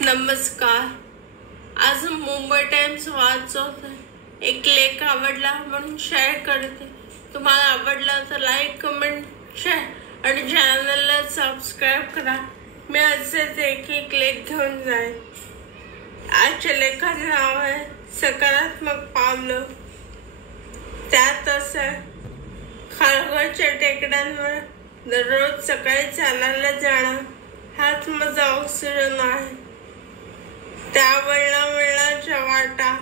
नमस्कार. आज मुंबई टाइम्स वाचत एक लेख आवडला म्हणून शेअर करते. तुम्हाला आवडला तर लाईक, कमेंट, शेअर आणि चॅनलला सबस्क्राईब करा. मी असेच एक लेख घेऊन जाईन. आजच्या लेखाचे नाव आहे सकारात्मक पावलं. त्यात असं, खारघरच्या टेकड्यांवर दररोज सकाळी चालायला जाणं हाच माझा ऑक्सिजन आहे. त्या वळणावळणाच्या वाटा,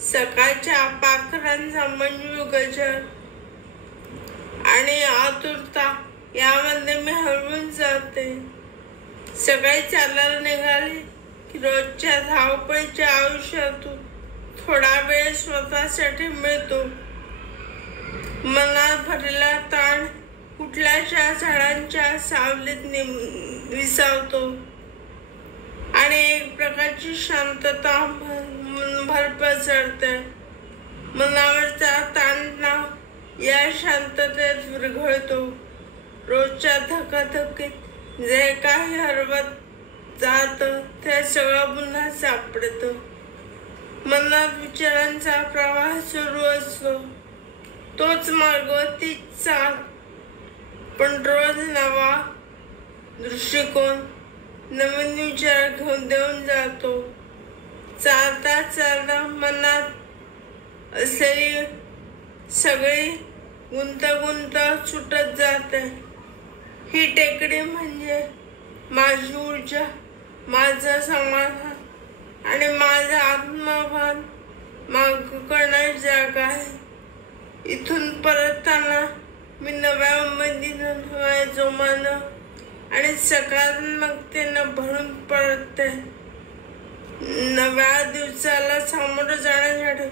सकाळच्या पाखरांचा मंजू गजर आणि आतुरता यामध्ये मी हरवून जाते. सकाळी चालायला निघाले की रोजच्या धावपळीच्या आयुष्यातून थोडा वेळ स्वतःसाठी मिळतो. मनात भरलेला ताण कुठल्याशा झाडांच्या सावलीत विसावतो आणि एक प्रकारची शांतता भर पसरते. मनावरचा ताणतणाव या शांततेत विरघळतो. रोजच्या धकाधकीत जे काही हरवत जातं ते सगळं पुन्हा सापडतं. मनात विचारांचा प्रवाह सुरू असतो. तोच मार्ग, तीच चाल, पण रोज नवा दृष्टिकोन, नवीन विचार घेऊन देऊन जातो. चालता चालता मनात असलेली सगळी गुंतागुंत सुटत जाते. ही टेकडी म्हणजे माझी ऊर्जा, माझं समाधान आणि माझं आत्मभान माग करणारी जागा आहे. इथून परतताना मी नव्या उमेदीनं, नव्या जोमानं आणि सकारात्मकतेनं भरून पडते. नव्या दिवसाला सामोरं जाण्यासाठी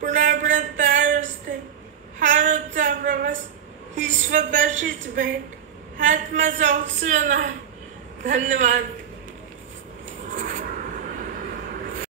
पुन्हा तयार असते. हा रोजचा प्रवास, ही स्वतःशीच भेट, हाच माझा ऑक्सिजन आहे. धन्यवाद.